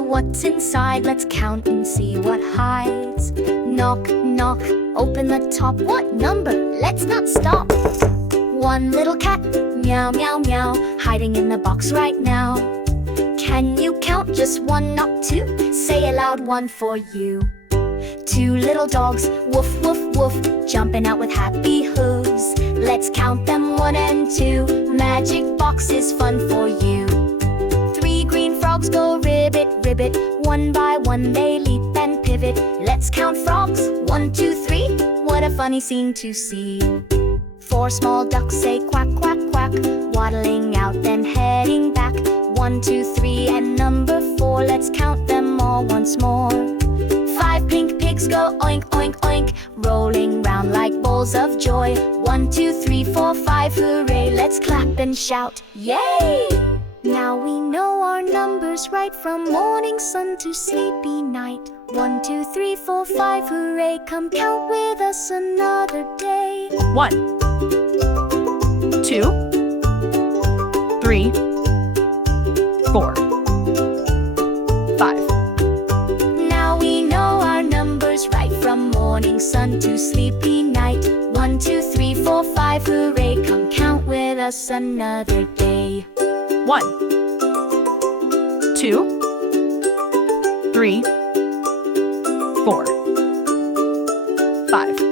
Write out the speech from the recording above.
what's inside? Let's count and see what hides. Knock, knock, open the top. What number? Let's not stop. One little cat, meow, meow, meow, hiding in the box right now. Can you count? Just one, not two? Say aloud, one for you. Two little dogs, woof, woof, woof, jumping out with happy hooves. Let's count them, one and two. Magic box is fun for you. Three green frogs go ribbit, ribbit. One by one they leap and pivot. Let's count frogs, one, two, three. What a funny scene to see. Four small ducks say quack, quack, quack, waddling out then heading back. One, two, three, and number four. Let's count them all once more. Five pink pigs go oink, oink, oink, rolling round like bowls of joy. One, two, three, four, five, hooray! Let's clap and shout, yay! Now we know our numbers right from morning sun to sleepy night. One, two, three, four, five, hooray! Come count with us another day. 1, 2, 3, 4, 5. Now we know our numbers right from morning sun to sleepy night. One, two, three, four, five, hooray! Come count with us another day. 1, 2, 3, 4, 5.